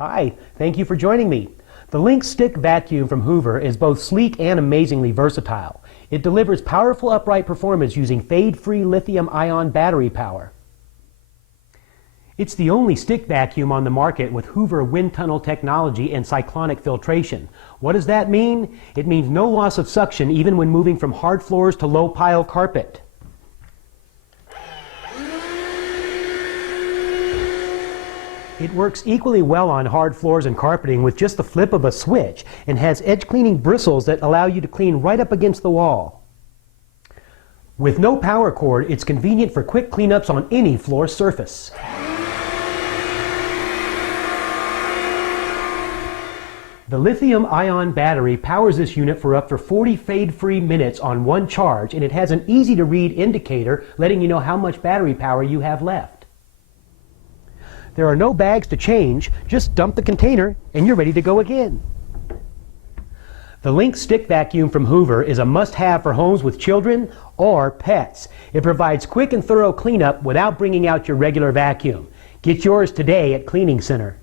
Hi, thank you for joining me. The LiNX stick vacuum from Hoover is both sleek and amazingly versatile. It delivers powerful upright performance using Fade Free Lithium-Ion battery power. It's the only stick vacuum on the market with Hoover WindTunnel technology and cyclonic filtration. What does that mean? It means no loss of suction even when moving from hard floors to low pile carpet. It works equally well on hard floors and carpeting with just the flip of a switch and has edge cleaning bristles that allow you to clean right up against the wall. With no power cord, it's convenient for quick cleanups on any floor surface. The lithium-ion battery powers this unit for up to 40 fade-free minutes on one charge, and it has an easy-to-read indicator letting you know how much battery power you have left. There are no bags to change, just dump the container and you're ready to go again. The LiNX stick vacuum from Hoover is a must-have for homes with children or pets. It provides quick and thorough cleanup without bringing out your regular vacuum. Get yours today at Cleaning Center.